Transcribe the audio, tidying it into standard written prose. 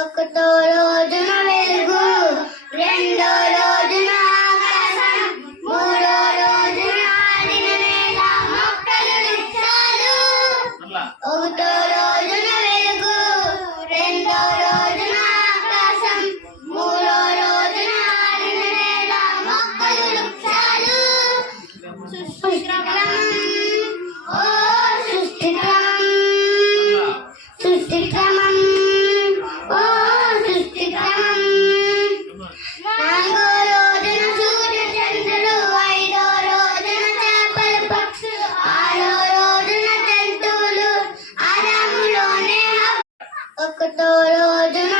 ఒకటో రోజున వెలుగు, రెండో రోజున ఆకాశం, మూడో రోజున ఆడిన నేల మొక్కలు వృక్షాలు. ఒకటో రోజున వెలుగు, రెండో రోజున ఆకాశం, మూడో రోజున ఆడిన నేల మొక్కలు వృక్షాలు. సృష్టిక్రమం, ఓ సృష్టిక్రమం, సృష్టిక్రమం, ఓ సృష్టిక్రమం. నాలుగో రోజున సూర్య చంద్రుడు, ఐదో రోజున చేపలు పక్షులు, ఆరో రోజున జంతువులు, ఆదాములోనే ఒకటో రోజున